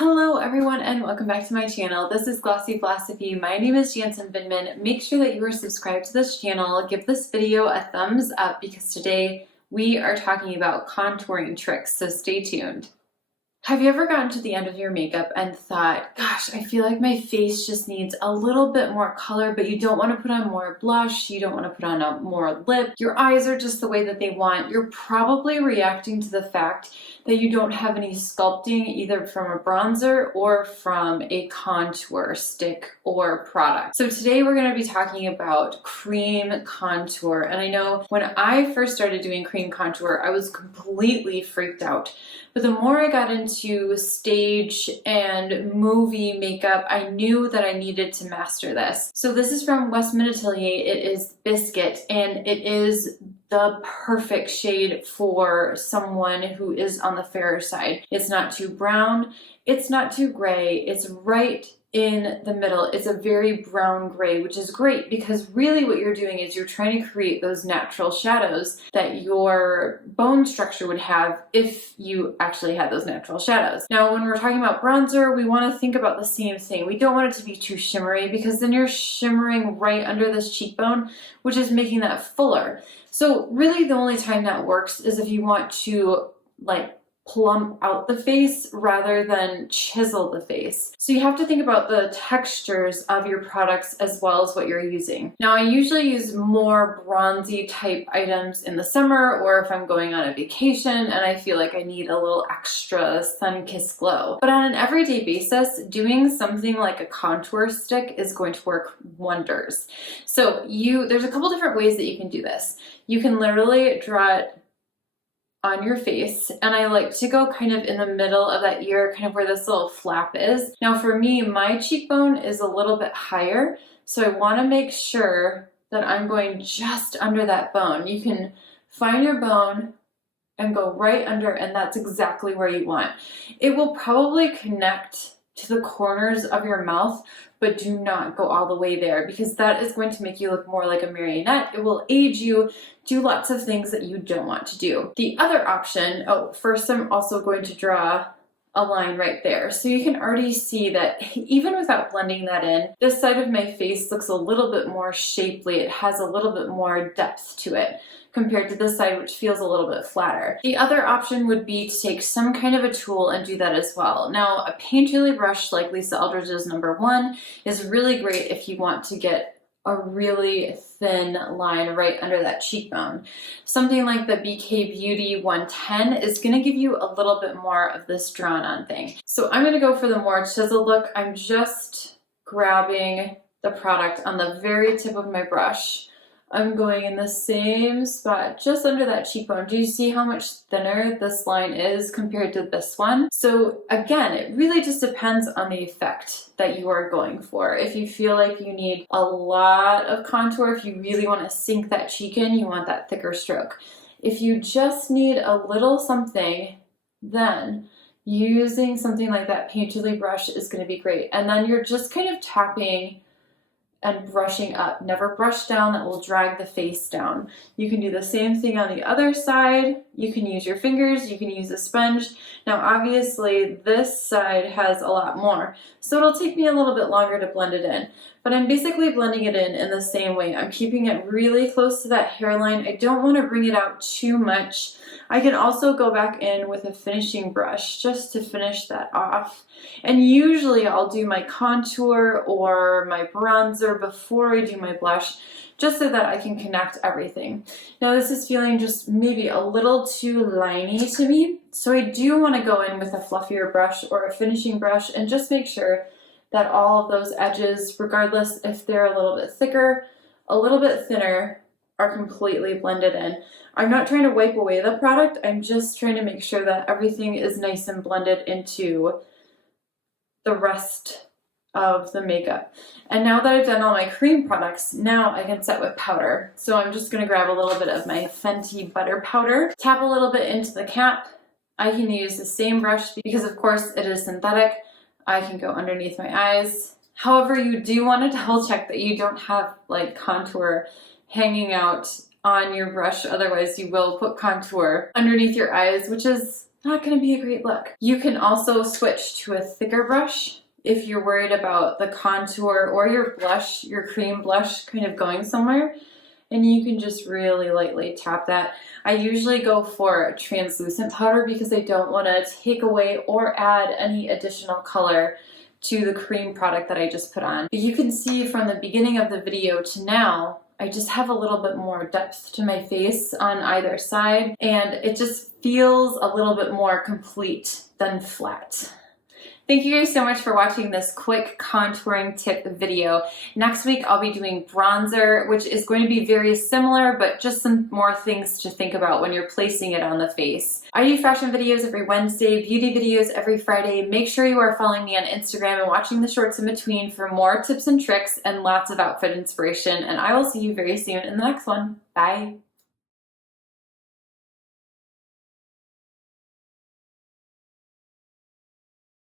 Hello everyone and welcome back to my channel. This is Glossy Philosophy. My name is Jansen Vindman. Make sure that you are subscribed to this channel. Give this video a thumbs up because today we are talking about contouring tricks, so stay tuned. Have you ever gotten to the end of your makeup and thought, gosh, I feel like my face just needs a little bit more color, but you don't want to put on more blush, you don't want to put on more lip, your eyes are just the way that they want. You're probably reacting to the fact that you don't have any sculpting either from a bronzer or from a contour stick or product. So today we're going to be talking about cream contour. And I know when I first started doing cream contour, I was completely freaked out. But the more I got into stage and movie makeup, I knew that I needed to master this. So this is from WESTMAN Atelier. It is Biscuit, and it is the perfect shade for someone who is on the fairer side. It's not too brown, it's not too gray, it's right in the middle. It's a very brown gray, which is great because really what you're doing is you're trying to create those natural shadows that your bone structure would have if you actually had those natural shadows. Now, when we're talking about bronzer, we want to think about the same thing. We don't want it to be too shimmery because then you're shimmering right under this cheekbone, which is making that fuller. So really the only time that works is if you want to like plump out the face rather than chisel the face. So you have to think about the textures of your products as well as what you're using. Now I usually use more bronzy type items in the summer or if I'm going on a vacation and I feel like I need a little extra sun-kissed glow. But on an everyday basis, doing something like a contour stick is going to work wonders. So there's a couple different ways that you can do this. You can literally draw it on your face, and I like to go kind of in the middle of that ear, kind of where this little flap is. Now for me, my cheekbone is a little bit higher, so I want to make sure that I'm going just under that bone. You can find your bone and go right under, and that's exactly where you want. It will probably connect to the corners of your mouth, but do not go all the way there because that is going to make you look more like a marionette. It will age you, do lots of things that you don't want to do. The other option, first I'm also going to draw a line right there. So you can already see that even without blending that in, this side of my face looks a little bit more shapely. It has a little bit more depth to it compared to this side, which feels a little bit flatter. The other option would be to take some kind of a tool and do that as well. Now, a painterly brush like Lisa Eldridge's #1 is really great if you want to get a really thin line right under that cheekbone. Something like the BK Beauty 110 is going to give you a little bit more of this drawn on thing. So I'm going to go for the more chisel look. I'm just grabbing the product on the very tip of my brush. I'm going in the same spot just under that cheekbone. Do you see how much thinner this line is compared to this one? So again, it really just depends on the effect that you are going for. If you feel like you need a lot of contour, if you really want to sink that cheek in, you want that thicker stroke. If you just need a little something, then using something like that painterly brush is going to be great. And then you're just kind of tapping and brushing up. Never brush down, that will drag the face down. You can do the same thing on the other side. You can use your fingers, you can use a sponge. Now obviously this side has a lot more, so it'll take me a little bit longer to blend it in. But I'm basically blending it in the same way. I'm keeping it really close to that hairline. I don't want to bring it out too much. I can also go back in with a finishing brush just to finish that off. And usually I'll do my contour or my bronzer before I do my blush, just so that I can connect everything. Now this is feeling just maybe a little too liney to me, so I do want to go in with a fluffier brush or a finishing brush and just make sure that all of those edges, regardless if they're a little bit thicker, a little bit thinner, are completely blended in. I'm not trying to wipe away the product, I'm just trying to make sure that everything is nice and blended into the rest of the makeup. And now that I've done all my cream products, now I can set with powder. So I'm just going to grab a little bit of my Fenty Butter Powder, tap a little bit into the cap. I can use the same brush because of course it is synthetic. I can go underneath my eyes. However, you do want to double check that you don't have like contour hanging out on your brush, otherwise you will put contour underneath your eyes, which is not going to be a great look. You can also switch to a thicker brush if you're worried about the contour or your blush, your cream blush kind of going somewhere. And you can just really lightly tap that. I usually go for translucent powder because I don't want to take away or add any additional color to the cream product that I just put on. You can see from the beginning of the video to now, I just have a little bit more depth to my face on either side, and it just feels a little bit more complete than flat. Thank you guys so much for watching this quick contouring tip video. Next week I'll be doing bronzer, which is going to be very similar, but just some more things to think about when you're placing it on the face. I do fashion videos every Wednesday, beauty videos every Friday. Make sure you are following me on Instagram and watching the shorts in between for more tips and tricks and lots of outfit inspiration. And I will see you very soon in the next one. Bye.